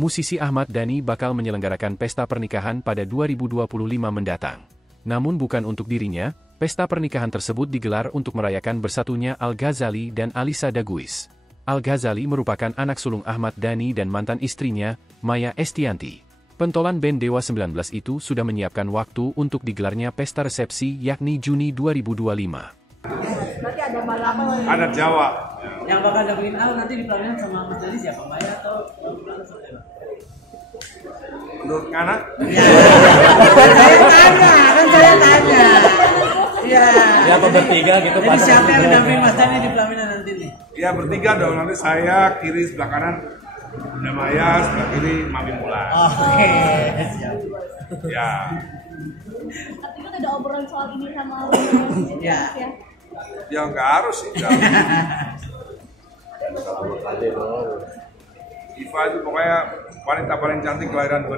Musisi Ahmad Dhani bakal menyelenggarakan pesta pernikahan pada 2025 mendatang. Namun bukan untuk dirinya, pesta pernikahan tersebut digelar untuk merayakan bersatunya Ghazali dan Alyssa Daguise. Ghazali merupakan anak sulung Ahmad Dhani dan mantan istrinya, Maia Estianty. Pentolan band Dewa 19 itu sudah menyiapkan waktu untuk digelarnya pesta resepsi yakni Juni 2025. Berarti ada malam adat Jawa. Yang bakal dapetin nanti di pelaminan sama Ahmad Dhani siapa? Maia atau Mulan? Menurut anak? Saya tanya. Iya. Ya apa bertiga gitu. Jadi siapa yang dampingin Mas Dhani di pelaminan nanti nih? Ya bertiga dong, nanti saya kiri sebelah kanan Bunda Maya, sebelah kiri Mami Mulan. Oke, siap. Ya. Tapi kan ada obrolan soal ini sama Ya. Ya nggak harus sih. Iva itu pokoknya wanita paling cantik kelahiran 2000.